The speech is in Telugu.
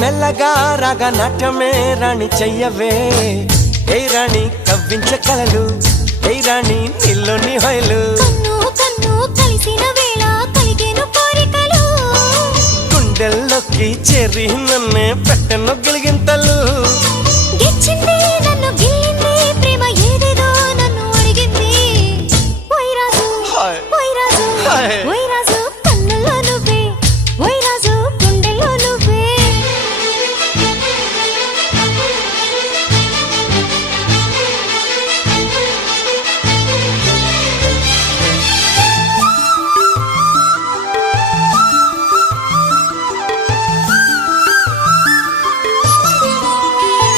మెల్లగా రాగా నాట్యమే రాణి చెయ్యవే ఏ రాణి కవ్వించ కలలు ఏ రాణి నీలోని హొయలు కన్ను కన్ను కలిసిన వేళ కలిగేను కోరికలు గుండెల్లోకి చేరి నన్నే పెట్టను గిలిగింతలు